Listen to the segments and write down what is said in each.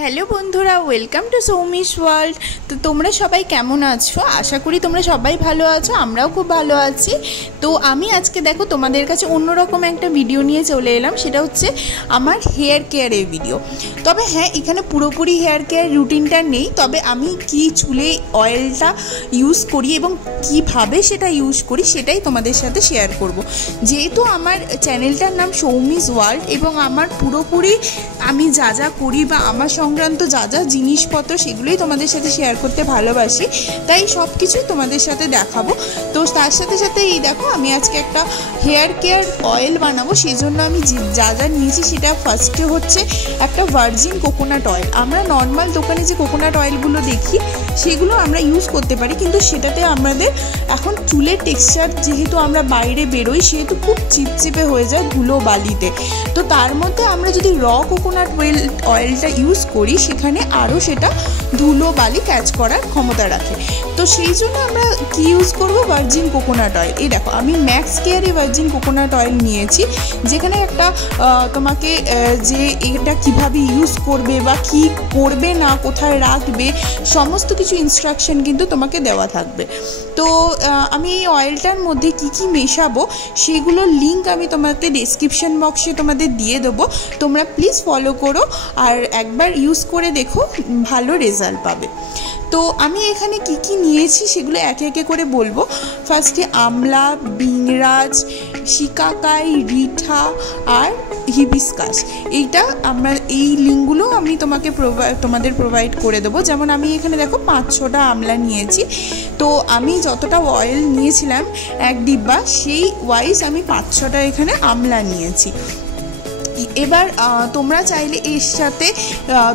Hello বন্ধুরা, welcome to Soumi's world. তো তোমরা সবাই কেমন আছো? আশা করি তোমরা সবাই ভালো আছো, আমরাও খুব ভালো আছি। তো আমি আজকে দেখো তোমাদের কাছে অন্যরকম একটা ভিডিও নিয়ে চলে এলাম, সেটা হচ্ছে আমার হেয়ার কেয়ারের ভিডিও। তবে হ্যাঁ, এখানে পুরোপুরি হেয়ার কেয়ার রুটিনটা নেই, তবে আমি কি চুলে অয়েলটা ইউজ করি এবং কিভাবে সেটা ইউজ করি সেটাই তোমাদের সাথে শেয়ার করব। যেহেতু আমার চ্যানেলটার নাম সৌমিস ওয়ার্ল্ড এবং আমার পুরোপুরি আমি যা যা করি বা আমার সংক্রান্ত যা যা জিনিসপত্র সেগুলোই তোমাদের সাথে শেয়ার করতে ভালোবাসি, তাই সব কিছুই তোমাদের সাথে দেখাবো। তো তার সাথে সাথে এই দেখো, আমি আজকে একটা হেয়ার কেয়ার অয়েল বানাবো, সেই জন্য আমি যা যা নিয়েছি সেটা ফার্স্টে হচ্ছে একটা ভার্জিন কোকোনাট অয়েল। আমরা নর্মাল দোকানে যে কোকোনাট অয়েলগুলো দেখি সেগুলো আমরা ইউজ করতে পারি, কিন্তু সেটাতে আমাদের এখন চুলের টেক্সচার, যেহেতু আমরা বাইরে বেরোই সেহেতু খুব চিপচিপে হয়ে যায় ধুলো বালিতে। তো তার মধ্যে আমরা যদি র কোকোনাট অয়েলটা ইউজ করি সেখানে আরও সেটা ধুলো বালি ক্যাচ করার ক্ষমতা রাখে। তো সেই জন্য আমরা কি ইউজ করব, ভার্জিন কোকোনাট অয়েল। এই দেখো, আমি ম্যাক্স কেয়ারে ভার্জিন কোকোনাট অয়েল নিয়েছি, যেখানে একটা তোমাকে যে এটা কিভাবে ইউজ করবে বা কি করবে না, কোথায় রাখবে, সমস্ত কিছু ইনস্ট্রাকশন কিন্তু তোমাকে দেওয়া থাকবে। তো আমি এই অয়েলটার মধ্যে কি কি মেশাবো সেগুলোর লিঙ্ক আমি তোমাকে ডেসক্রিপশন বক্সে তোমাদের দিয়ে দেবো, তোমরা প্লিজ ফলো করো আর একবার ইউজ করে দেখো, ভালো রেজাল্ট পাবে। তো আমি এখানে কি কি নিয়েছি সেগুলো একে একে করে বলবো। ফার্স্টে আমলা, বিংরাজ, শিকাকাই, রিঠা আর হিবিস্কাস। এইটা আমরা এই লিঙ্কগুলো আমি তোমাদের প্রোভাইড করে দেবো। যেমন আমি এখানে দেখো 5-6টা আমলা নিয়েছি, তো আমি যতটা অয়েল নিয়েছিলাম এক ডিব্বা, সেই ওয়াইজ আমি 5-6টা এখানে আমলা নিয়েছি। এবার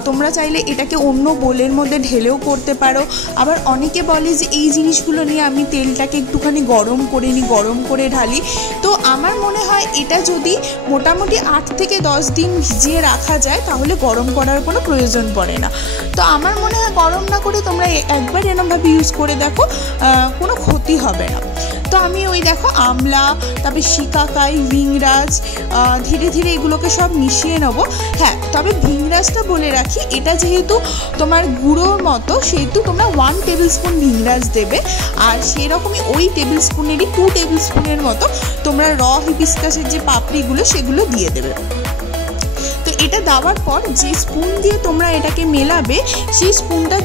তোমরা চাইলে এটাকে অন্য বোলের মধ্যে ঢেলেও করতে পারো। আবার অনেকে বলে যে এই জিনিসগুলো নিয়ে আমি তেলটাকে একটুখানি গরম করে ঢালি। তো আমার মনে হয় এটা যদি মোটামুটি 8 থেকে 10 দিন ভিজিয়ে রাখা যায় তাহলে গরম করার কোনো প্রয়োজন পড়ে না। তো আমার মনে হয় গরম না করে তোমরা একবার এরমভাবে ইউজ করে দেখো, কোনো ক্ষতি হবে না। তো আমি ওই দেখো আমলা, তারপরে শিকাকাই, ভিংরাজ, ধীরে ধীরে এগুলোকে সব মিশিয়ে নেবো। হ্যাঁ, তবে ভিংরাজটা বলে রাখি, এটা যেহেতু তোমার গুঁড়োর মতো সেহেতু তোমরা 1 টেবিল স্পুন ভিংরাজ দেবে, আর সেরকমই ওই টেবিল স্পুনেরই 2 টেবিল স্পুনের মতো তোমরা র হিবিস্কাসের যে পাপড়িগুলো সেগুলো দিয়ে দেবে। তো এটা দেওয়ার পর যে স্পুন দিয়ে তোমরা এটাকে মেলাবে সেই স্পুনটা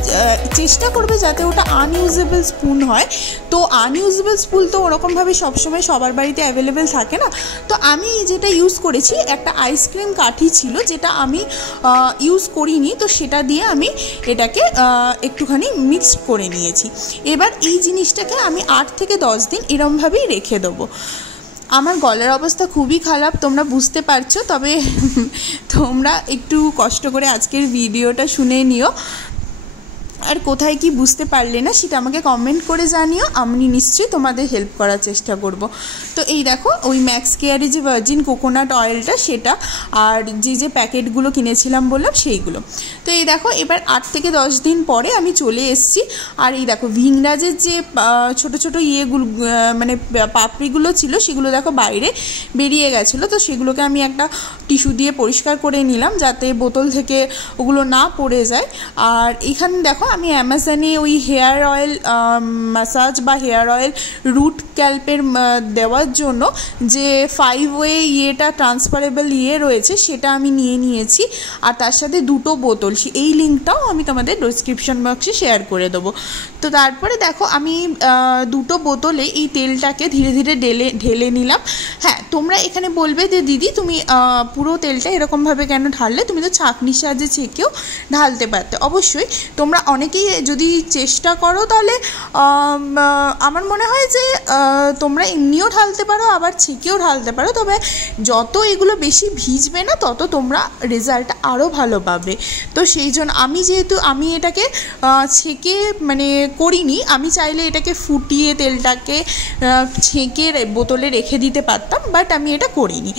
চেষ্টা করবে যাতে ওটা আনইউজেবল স্পুন হয়। তো আনইউজেবল স্পুন তো ওরকমভাবে সবসময় সবার বাড়িতে অ্যাভেলেবেল থাকে না। তো আমি যেটা ইউজ করেছি, একটা আইসক্রিম কাঠি ছিল যেটা আমি ইউজ করিনি, তো সেটা দিয়ে আমি এটাকে একটুখানি মিক্সড করে নিয়েছি। এবার এই জিনিসটাকে আমি 8 থেকে 10 দিন এরমভাবেই রেখে দেবো। আমার গলার অবস্থা খুবই খারাপ, তোমরা বুঝতে পারছো, তবে তোমরা একটু কষ্ট করে আজকের ভিডিওটা শুনে নিও, আর কোথায় কি বুঝতে পারলে না সেটা আমাকে কমেন্ট করে জানিও, আমি নিশ্চয়ই তোমাদের হেল্প করার চেষ্টা করব। তো এই দেখো, ওই ম্যাক্স কেয়ারে যে ভার্জিন কোকোনাট অয়েলটা সেটা, আর যে প্যাকেটগুলো কিনেছিলাম বললাম সেইগুলো। তো এই দেখো, এবার 8 থেকে 10 দিন পরে আমি চলে এসেছি। আর এই দেখো, ভিংরাজের যে ছোটো ছোটো ইয়েগুলো মানে পাপড়িগুলো ছিল সেগুলো দেখো বাইরে বেরিয়ে গেছিলো। তো সেগুলোকে আমি একটা টিস্যু দিয়ে পরিষ্কার করে নিলাম যাতে বোতল থেকে ওগুলো না পড়ে যায়। আর এখানে দেখো, আমি অ্যামাজনে ওই হেয়ার অয়েল ম্যাসাজ বা হেয়ার অয়েল রুট ক্যাল্পের দেওয়ার জন্য যে 5-ওয়ে ট্রান্সফারেবল রয়েছে সেটা আমি নিয়েছি, আর তার সাথে 2টো বোতল, এই লিঙ্কটাও আমি তোমাদের ডেসক্রিপশন বক্সে শেয়ার করে দেবো। তো তারপরে দেখো, আমি 2টো বোতলে এই তেলটাকে ধীরে ধীরে ঢেলে নিলাম। হ্যাঁ, তোমরা এখানে বলবে যে দিদি তুমি পুরো তেলটা এরকমভাবে কেন ঢাললে, তুমি তো ছাঁকনির সাহায্যে ছেঁকেও ঢালতে পারতে। অবশ্যই তোমরা অনেকেই যদি চেষ্টা করো তাহলে আমার মনে হয় যে তোমরা এমনিও ঢালতে পারো, আবার ছেঁকেও ঢালতে পারো, তবে যত এগুলো বেশি ভিজবে না তত তোমরা রেজাল্ট আরও ভালো পাবে। তো সেই জন্য আমি এটাকে ছেঁকে মানে করিনি, আমি চাইলে এটাকে ফুটিয়ে তেলটাকে ছেঁকে বোতলে রেখে দিতে পারতাম, বাট আমি এটা করিনি।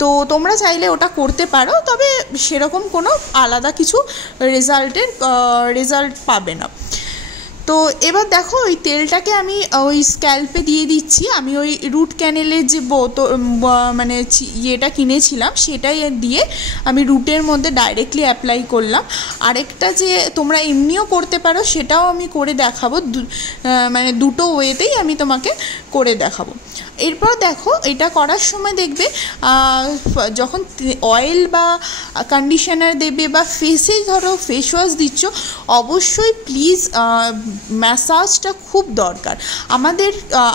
তো তোমরা চাইলে ওটা করতে পারো, তবে সেরকম কোনো আলাদা কিছু রেজাল্ট পাবে না। তো এবার দেখো ওই তেলটাকে আমি ওই স্ক্যাল্পে দিয়ে দিচ্ছি। আমি ওই রুট ক্যানেলের যে মানে ইয়েটা কিনেছিলাম সেটাই দিয়ে আমি রুটের মধ্যে ডাইরেক্টলি অ্যাপ্লাই করলাম। আরেকটা যে তোমরা এমনিও করতে পারো সেটাও আমি করে দেখাবো, মানে দুটো ওয়েতেই আমি তোমাকে করে দেখাবো। এরপর দেখো এটা করার সময় দেখবে যখন অয়েল বা কন্ডিশনার দেবে বা ফেসে ধরো ফেস ওয়াশ দিচ্ছ, অবশ্যই প্লিজ ম্যাসাজটা খুব দরকার।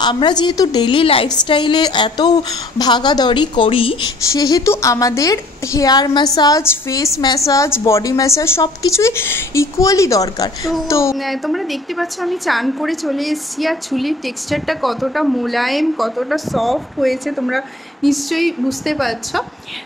আমরা যেহেতু ডেইলি লাইফস্টাইলে এত ভাগাদৌড়ি করি, সেহেতু আমাদের hair massage, face massage, body massage সব কিছুই ইকুয়ালি দরকার। তো তোমরা দেখতে পাচ্ছ আমি চান করে চলে এসেছি, আর চুলের টেক্সচারটা কতটা মোলায়েম, কতটা সফট হয়েছে তোমরা নিশ্চয়ই বুঝতে পারছ।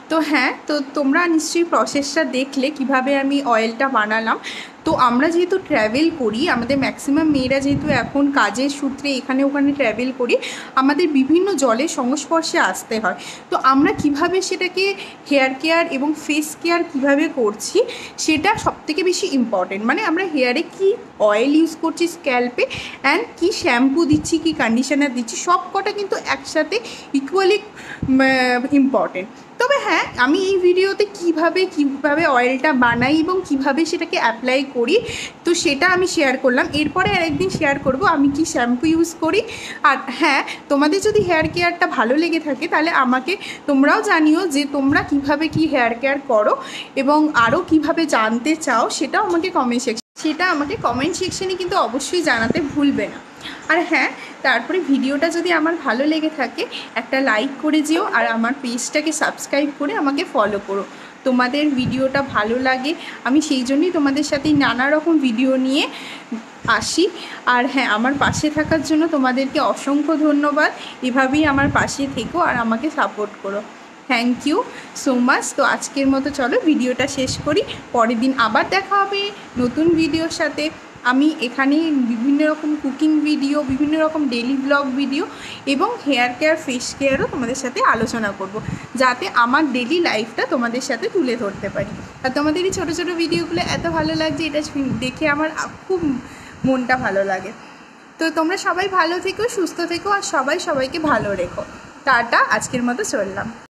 তো হ্যাঁ, তো তোমরা নিশ্চয়ই প্রসেসটা দেখলে কিভাবে আমি অয়েলটা বানালাম। তো আমরা যেহেতু ট্র্যাভেল করি, আমাদের ম্যাক্সিমাম মেয়েরা যেহেতু এখন কাজের সূত্রে এখানে ওখানে ট্র্যাভেল করি, আমাদের বিভিন্ন জলের সংস্পর্শে আসতে হয়। তো আমরা কিভাবে সেটাকে হেয়ার কেয়ার এবং ফেস কেয়ার কিভাবে করছি সেটা সবথেকে বেশি ইম্পর্টেন্ট। মানে আমরা হেয়ারে কি অয়েল ইউজ করছি স্ক্যাল্পে, অ্যান্ড কি শ্যাম্পু দিচ্ছি, কি কন্ডিশনার দিচ্ছি, সব কটা কিন্তু একসাথে ইকুয়ালি ইম্পর্টেন্ট। তবে হ্যাঁ, আমি এই ভিডিওতে কিভাবে অয়েলটা বানাই এবং কিভাবে সেটাকে অ্যাপ্লাই করি তো সেটা আমি শেয়ার করলাম। এরপরে আরেকদিন শেয়ার করব আমি কি শ্যাম্পু ইউজ করি। আর হ্যাঁ, তোমাদের যদি হেয়ার কেয়ারটা ভালো লেগে থাকে তাহলে আমাকে তোমরাও জানিও যে তোমরা কিভাবে কি হেয়ার কেয়ার করো এবং আরও কিভাবে জানতে চাও, সেটাও আমাকে কমেন্ট সেকশনে কিন্তু অবশ্যই জানাতে ভুলবে না। আর হ্যাঁ, তারপরে ভিডিওটা যদি আমার ভালো লেগে থাকে একটা লাইক করে যেও, আর আমার পেজটাকে সাবস্ক্রাইব করে আমাকে ফলো করো। তোমাদের ভিডিওটা ভালো লাগে, আমি সেই জন্যই তোমাদের সাথে নানা রকম ভিডিও নিয়ে আসি। আর হ্যাঁ, আমার পাশে থাকার জন্য তোমাদেরকে অসংখ্য ধন্যবাদ। এভাবেই আমার পাশে থেকো আর আমাকে সাপোর্ট করো। Thank you so much. তো আজকের মতো চলো ভিডিওটা শেষ করি, পরের দিন আবার দেখা হবে নতুন ভিডিওর সাথে। আমি এখানে বিভিন্ন রকম কুকিং ভিডিও, বিভিন্ন রকম ডেইলি ব্লগ ভিডিও এবং হেয়ার কেয়ার, ফেস কেয়ারও তোমাদের সাথে আলোচনা করব, যাতে আমার ডেইলি লাইফটা তোমাদের সাথে তুলে ধরতে পারি। আর তোমাদের এই ছোটো ছোটো ভিডিওগুলো এত ভালো লাগছে, এটা দেখে আমার খুব মনটা ভালো লাগে। তো তোমরা সবাই ভালো থেকো, সুস্থ থেকো, আর সবাইকে ভালো রেখো। টাটা, আজকের মতো চললাম।